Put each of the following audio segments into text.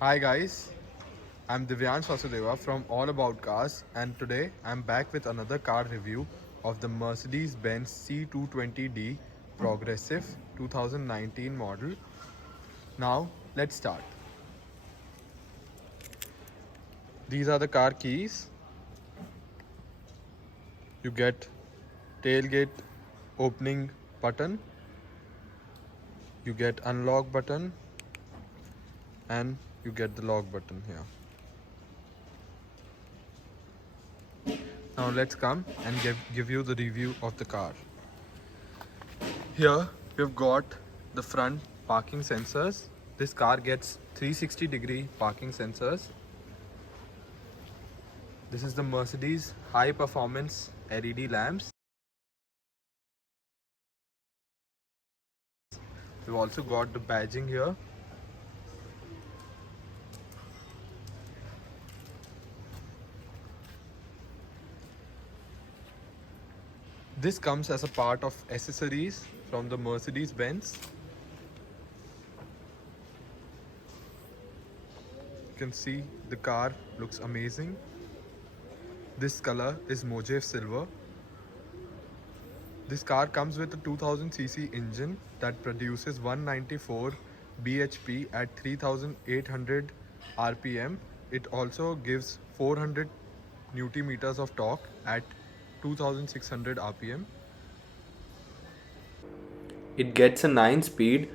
Hi guys, I'm Divyansh Vasudeva from All About Cars, and today I'm back with another car review of the Mercedes Benz C220d Progressive 2019 model. Now let's start. These are the car keys. You get tailgate opening button, you get unlock button, and you get the lock button here. Now let's come and give you the review of the car. Here we've got the front parking sensors. This car gets 360-degree parking sensors. This is the Mercedes high performance LED lamps. We've also got the badging here. This comes as a part of accessories from the Mercedes Benz. You can see the car looks amazing. This color is Mojave Silver. This car comes with a 2000cc engine that produces 194 bhp at 3800 rpm. It also gives 400 Newton meters of torque at 2600 rpm. It gets a 9-speed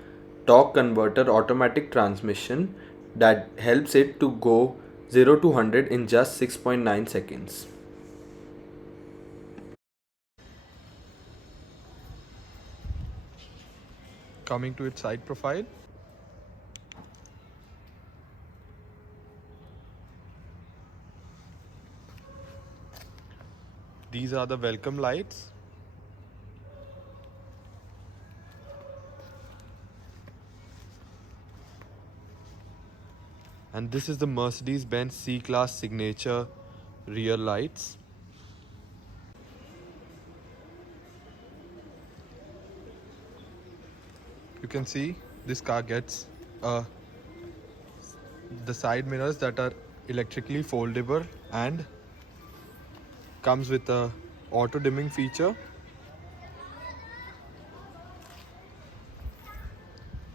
torque converter automatic transmission that helps it to go 0 to 100 in just 6.9 seconds. Coming to its side profile, these are the welcome lights. And this is the Mercedes Benz C-Class signature rear lights. You can see this car gets the side mirrors that are electrically foldable and comes with a auto dimming feature.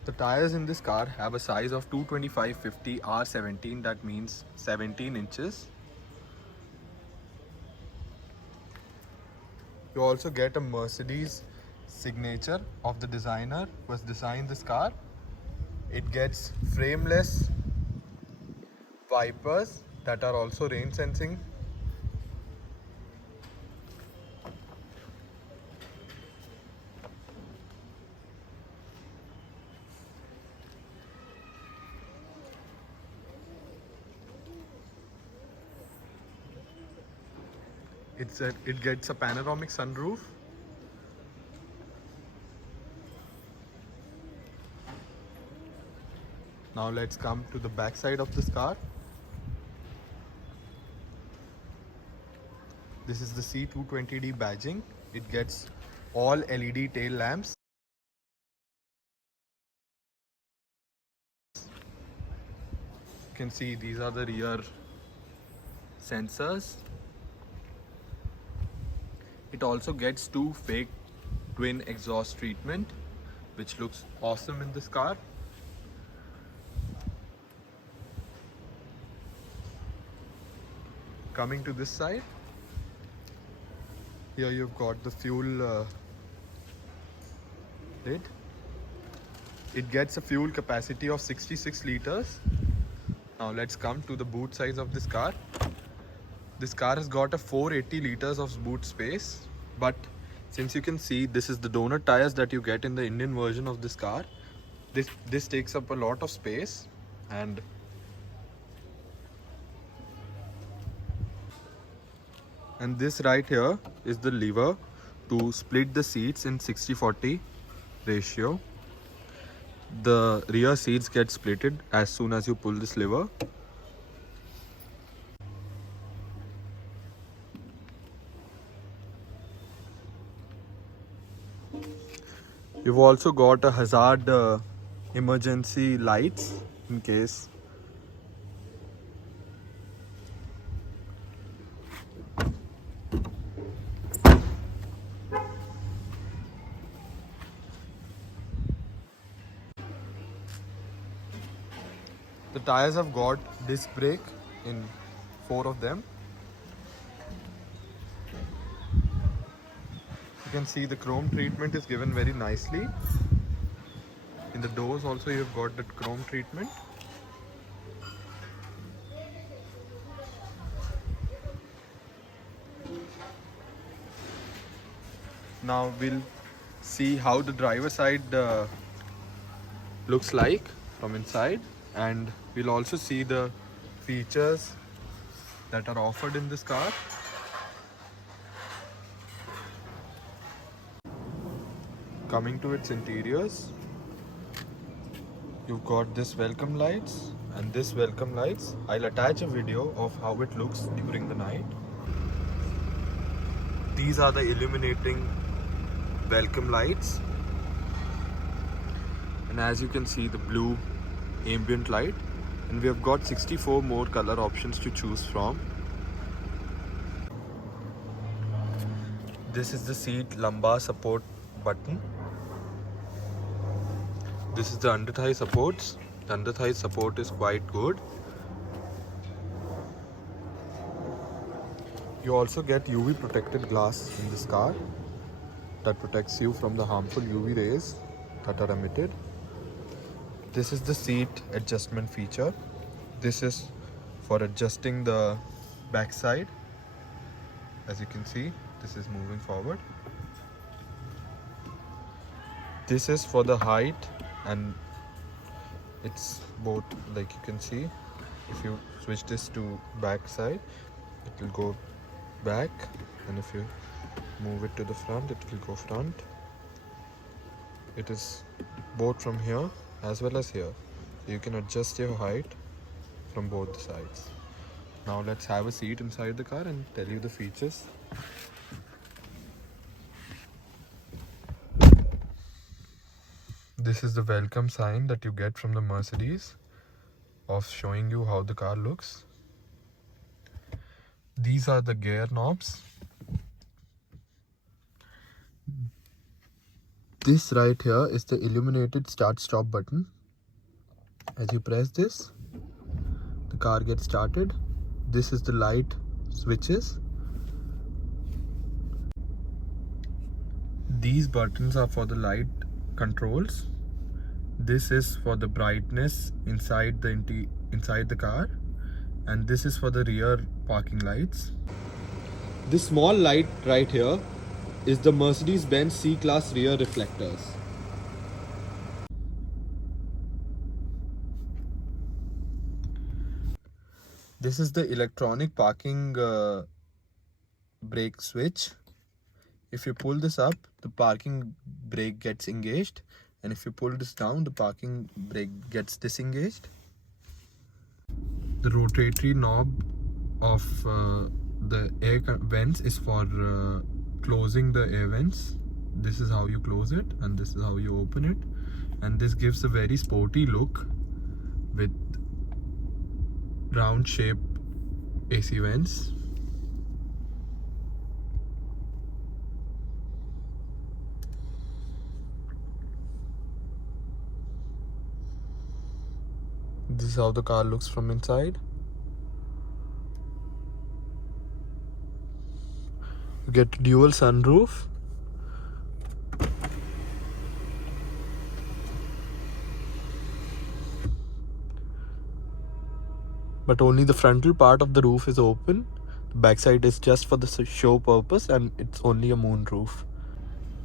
The tires in this car have a size of 225/50 R17, that means 17 inches. You also get a Mercedes signature of the designer who has designed this car. It gets frameless wipers that are also rain sensing. It gets a panoramic sunroof. Now let's come to the back side of this car. This is the C220d badging. It gets all LED tail lamps. You can see these are the rear sensors. It also gets two fake twin exhaust treatment, which looks awesome in this car. Coming to this side, here you've got the fuel lid. It gets a fuel capacity of 66 liters. Now let's come to the boot size of this car. This car has got a 480 liters of boot space, but since you can see this is the donut tires that you get in the Indian version of this car, this takes up a lot of space. And this right here is the lever to split the seats in 60/40 ratio. The rear seats get splitted as soon as you pull this lever. You've also got a hazard emergency lights in case The tires have got disc brake in 4 of them. You can see the chrome treatment is given very nicely. In the doors also you've got that chrome treatment. Now we'll see how the driver side looks like from inside, and we'll also see the features that are offered in this car. Coming to its interiors, you've got this welcome lights and this welcome lights. I'll attach a video of how it looks during the night. These are the illuminating welcome lights, and as you can see, the blue ambient light, and we have got 64 more color options to choose from. This is the seat lumbar support button. This is the under thigh supports. The under thigh support is quite good. You also get UV protected glass in this car that protects you from the harmful UV rays that are emitted. This is the seat adjustment feature. This is for adjusting the back side. As you can see, this is moving forward. This is for the height, and it's both, like you can see, if you switch this to back side, it will go back, and if you move it to the front, it will go front. It is both from here as well as here, so you can adjust your height from both the sides. Now let's have a seat inside the car and tell you the features. This is the welcome sign that you get from the Mercedes of showing you how the car looks. These are the gear knobs. This right here is the illuminated start-stop button. As you press this, the car gets started. This is the light switches. These buttons are for the light controls. This is for the brightness inside the car, and this is for the rear parking lights. This small light right here is the Mercedes Benz C-Class rear reflectors. This is the electronic parking brake switch. If you pull this up, the parking brake gets engaged, and if you pull this down, the parking brake gets disengaged. The rotatory knob of the air vents is for closing the air vents. This is how you close it, and this is how you open it, and this gives a very sporty look with round shape AC vents. This is how the car looks from inside. You get dual sunroof. But only the frontal part of the roof is open. The backside is just for the show purpose, and it's only a moon roof.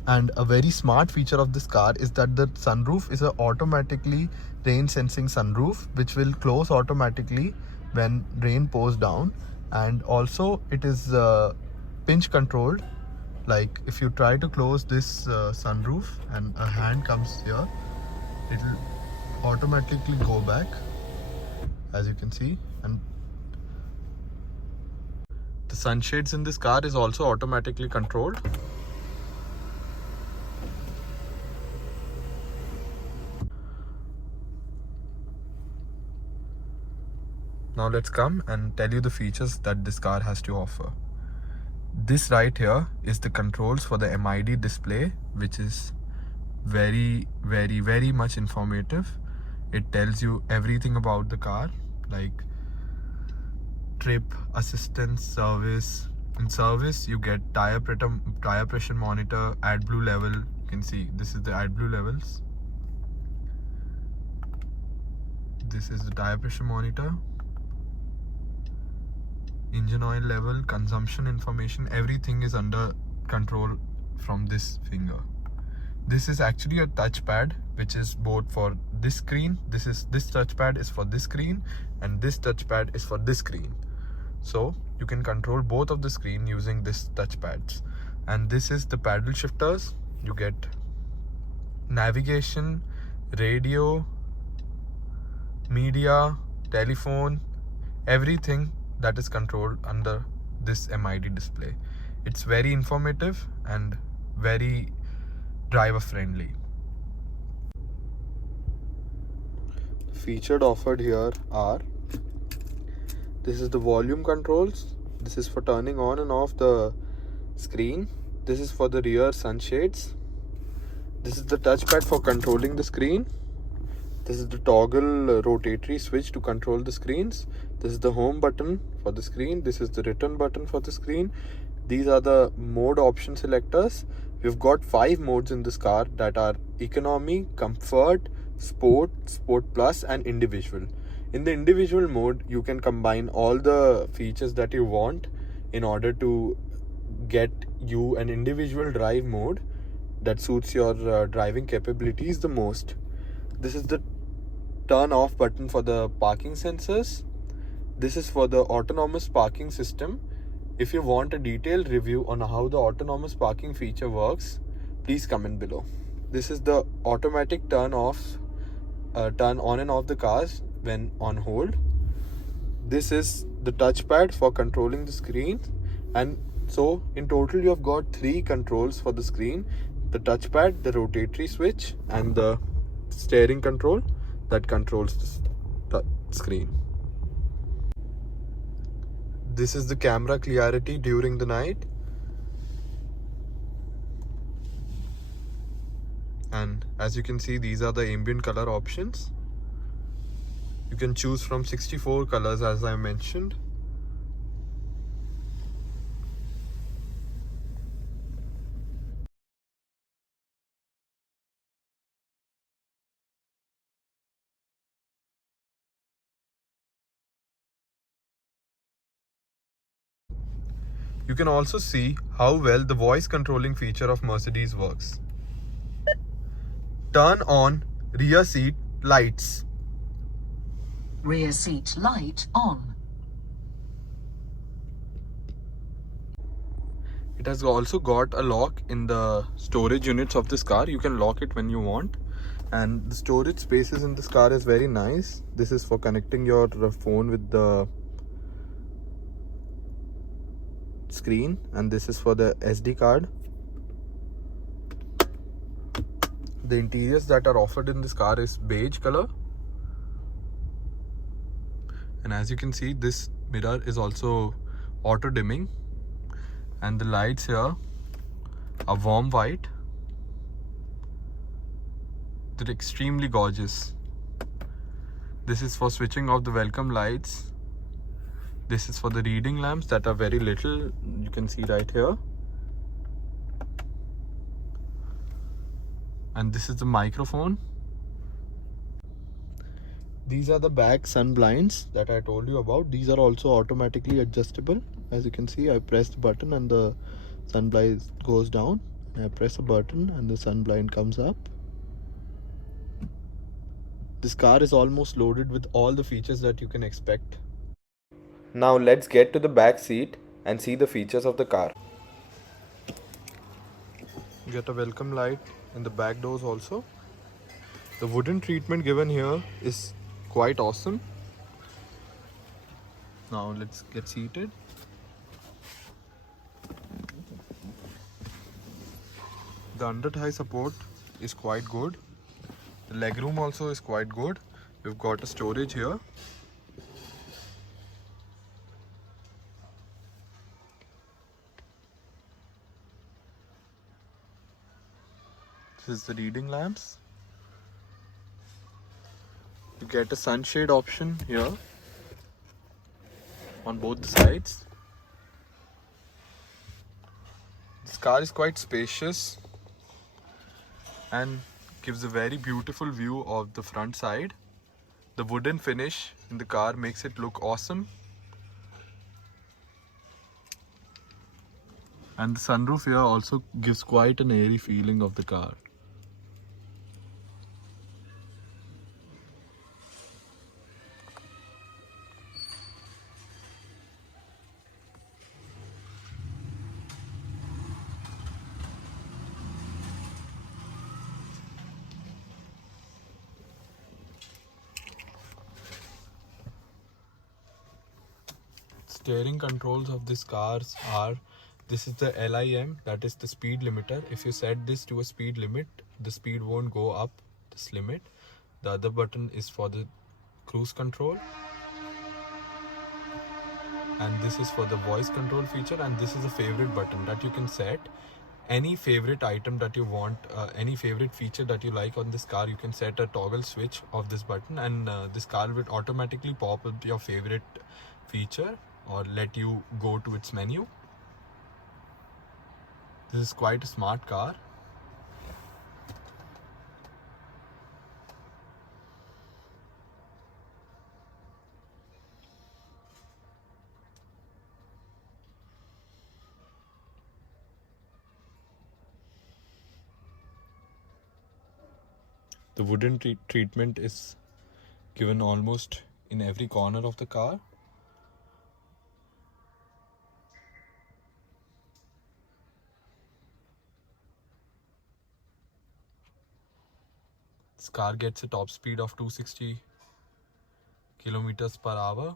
And a very smart feature of this car is that the sunroof is a automatically rain sensing sunroof, which will close automatically when rain pours down. And also it is pinch controlled. Like if you try to close this sunroof and a hand comes here, it will automatically go back, as you can see. And the sunshades in this car is also automatically controlled. Now let's come and tell you the features that this car has to offer. This right here is the controls for the MID display, which is very much informative. It tells you everything about the car, like trip, assistance, service. In service, you get tire pressure monitor, AdBlue level. You can see this is the AdBlue levels. This is the tire pressure monitor, engine oil level, consumption information. Everything is under control from this finger. This is actually a touchpad, which is both for this screen. This touchpad is for this screen, and this touchpad is for this screen. So you can control both of the screen using this touchpads. And this is the paddle shifters. You get navigation, radio, media, telephone, everything that is controlled under this MID display. It's very informative and very driver friendly. Featured offered here are, this is the volume controls. This is for turning on and off the screen. This is for the rear sunshades. This is the touchpad for controlling the screen. This is the toggle rotatory switch to control the screens. This is the home button for the screen. This is the return button for the screen. These are the mode option selectors. We've got 5 modes in this car that are economy, comfort, sport, sport plus, and individual. In the individual mode, you can combine all the features that you want in order to get you an individual drive mode that suits your driving capabilities the most. This is the turn off button for the parking sensors. This is for the autonomous parking system. If you want a detailed review on how the autonomous parking feature works, please comment below. This is the automatic turn on and off the cars when on hold. This is the touchpad for controlling the screen. And so in total you have got 3 controls for the screen: the touchpad, the rotatory switch, and the steering control that controls the screen. This is the camera clarity during the night. And as you can see, these are the ambient color options. You can choose from 64 colors, as I mentioned. You can also see how well the voice controlling feature of Mercedes works. Turn on rear seat lights. Rear seat light on. It has also got a lock in the storage units of this car. You can lock it when you want. And the storage spaces in this car is very nice. This is for connecting your phone with the screen, and this is for the SD card. The interiors that are offered in this car is beige color. And as you can see, this mirror is also auto dimming. And the lights here are warm white. They're extremely gorgeous. This is for switching off the welcome lights. This is for the reading lamps that are very little. You can see right here. And this is the microphone. These are the back sun blinds that I told you about. These are also automatically adjustable. As you can see, I press the button and the sun blind goes down. I press a button and the sun blind comes up. This car is almost loaded with all the features that you can expect. Now let's get to the back seat and see the features of the car. You get a welcome light in the back doors also. The wooden treatment given here is quite awesome. Now let's get seated. The under thigh support is quite good. The legroom also is quite good. We've got a storage here. This is the reading lamps. You get a sunshade option here on both the sides. This car is quite spacious and gives a very beautiful view of the front side. The wooden finish in the car makes it look awesome. And the sunroof here also gives quite an airy feeling of the car. Steering controls of this cars are, this is the LIM, that is the speed limiter. If you set this to a speed limit, the speed won't go up this limit. The other button is for the cruise control, and this is for the voice control feature, and this is a favorite button that you can set any favorite item that you want, any favorite feature that you like on this car. You can set a toggle switch of this button, and this car will automatically pop up your favorite feature or let you go to its menu. This is quite a smart car. The wooden treatment is given almost in every corner of the car. This car gets a top speed of 260 kilometers per hour.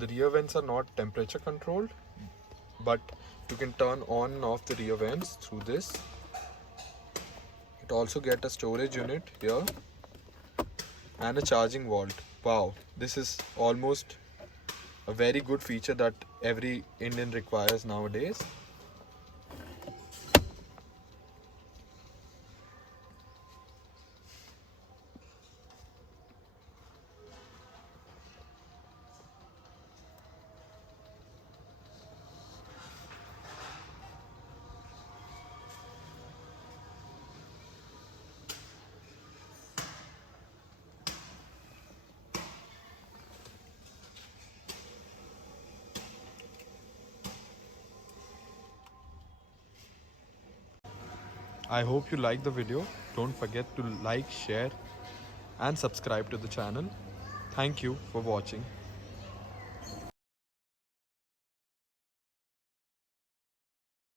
The rear vents are not temperature controlled, but you can turn on and off the rear vents through this. It also gets a storage unit here and a charging vault. Wow, this is almost a very good feature that every Indian requires nowadays. I hope you like the video. Don't forget to like, share and subscribe to the channel. Thank you for watching.